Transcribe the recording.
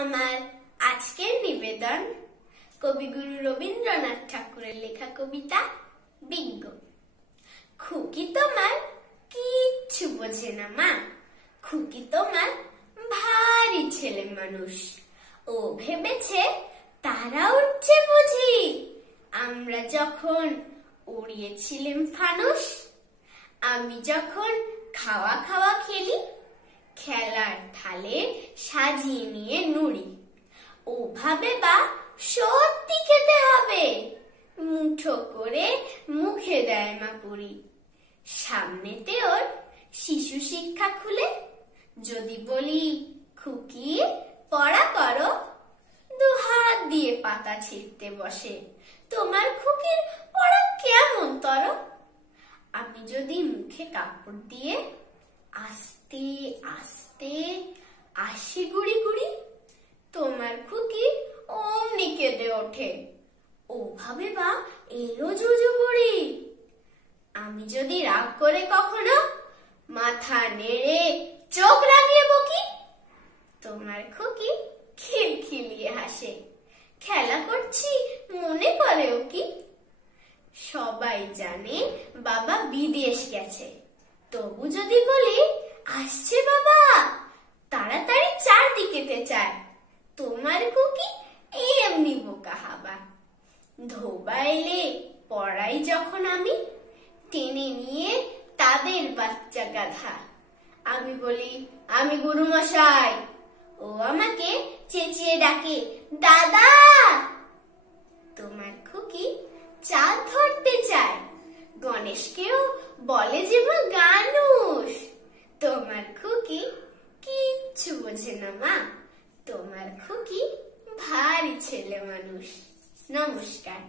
আমার আজকের নিবেদন কবিগুরু রবীন্দ্রনাথ ঠাকুরের লেখা কবিতা বিজ্ঞ। খুকি তোমার কিচ্ছু বোঝে না মা, খুকি তোমার ভারী ছেলে মানুষ। ও ভেবেছে তারা উঠছে বুঝি আমরা যখন উড়িয়েছিলাম ফানুস। আমি যখন খাওয়া খাওয়া খেলি, খেলার থালে সাজিয়ে নিয়ে নুড়ি। ও ভাবে বা সত্যি খেতে হবে, মুঠো করে মুখে দেয় মা পুরি। সামনেতে ওর শিশু শিক্ষা খুলে যদি বলি খুকি পড়া করো, দুহাত দিয়ে পাতা ছিঁড়তে বসে। তোমার খুকির পড়া কেমন তর? আমি যদি মুখে কাপড় দিয়ে আস্তে আস্তে আসি গুড়ি গুড়ি, তোমার খুকি অমনি কেঁদে ওঠে। ও ভাবে বা এলো জুজু বুড়ি। আমি যদি রাগ করে কখনো মাথা নেড়ে চোখ লাগিয়ে বকি, তোমার খুকি খিলখিলিয়ে হাসে। খেলা করছি মনে করে ও কি? সবাই জানে বাবা বিদেশ গেছে, তবু যদি বলি আসছে বাবা, তাড়াতাড়ি চারদিকেতে চায়। তোমার খুকি এমনি বোকা হাবা। ধোবা এলে পড়াই যখন আমি, টেনে নিয়ে তাদের বাচ্চা গাধা। আমি বলি আমি গুরুমশাই, ও আমাকে চেঁচিয়ে ডাকে দাদা। তোমার খুকি চাঁদ ধরতে চায়, গণেশকেও বলে যে মা গানুষ। তোমার খুকি কিচ্ছু বোঝে না মা, তোমার খুকি ভারী ছেলে মানুষ। নমস্কার।